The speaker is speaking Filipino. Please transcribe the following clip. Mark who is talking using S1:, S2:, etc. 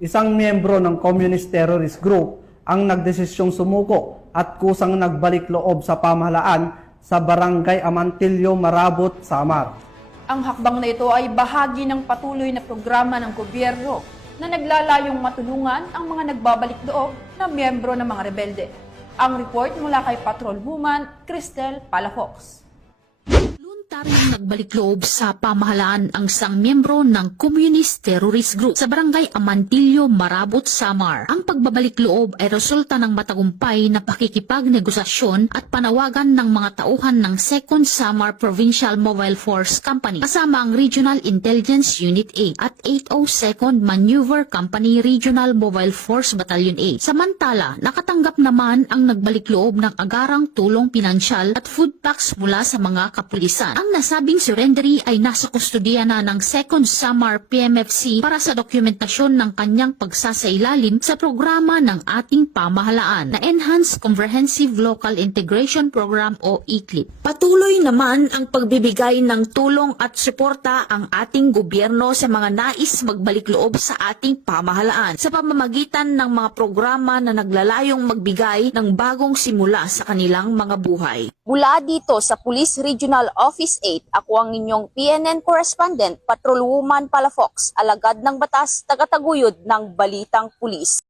S1: isang miyembro ng Communist Terrorist Group ang nagdesisyong sumuko at kusang nagbalik loob sa pamahalaan sa Barangay Amantillo, Marabot, Samar.
S2: Ang hakbang na ito ay bahagi ng patuloy na programa ng gobyerno na naglalayong matulungan ang mga nagbabalik loob na miyembro ng mga rebelde. Ang report mula kay Patrol Woman Cristel Palafox.
S3: Voluntaryong nagbalik loob sa pamahalaan ang isang miyembro ng Communist Terrorist Group sa Barangay Amantillo, Marabot, Samar. Ang pagbabalik loob ay resulta ng matagumpay na pakikipagnegosasyon at panawagan ng mga tauhan ng 2nd Samar Provincial Mobile Force Company kasama ang Regional Intelligence Unit 8 at 802nd Maneuver Company Regional Mobile Force Battalion 8. Samantala, nakatanggap naman ang nagbalik loob ng agarang tulong pinansyal at food packs mula sa mga kapulisan. Ang nasabing surrendery ay nasa kustodiya na ng 2nd Samar PMFC para sa dokumentasyon ng kanyang pagsasailalim sa programa ng ating pamahalaan na Enhanced Comprehensive Local Integration Program o ECLIP. Patuloy naman ang pagbibigay ng tulong at suporta ang ating gobyerno sa mga nais magbalik loob sa ating pamahalaan sa pamamagitan ng mga programa na naglalayong magbigay ng bagong simula sa kanilang mga buhay.
S4: Mula dito sa Police Regional Office 8, ako ang inyong PNN correspondent, Patrolwoman Palafox, alagad ng batas, tagataguyod ng Balitang Pulis.